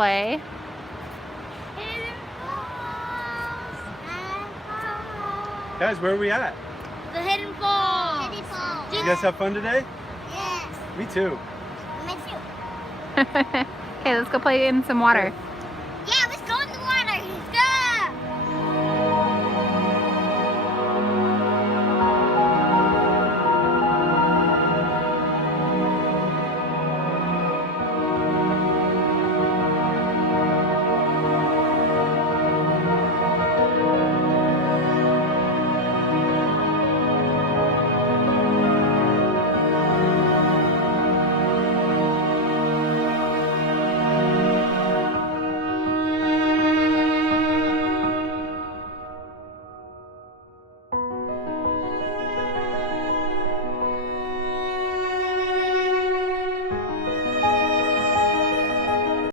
play. Hidden Falls. Guys, where are we at? The Hidden Falls. Hidden Falls. You guys have fun today? Yes. Me too. Me too. Okay, let's go play in some water.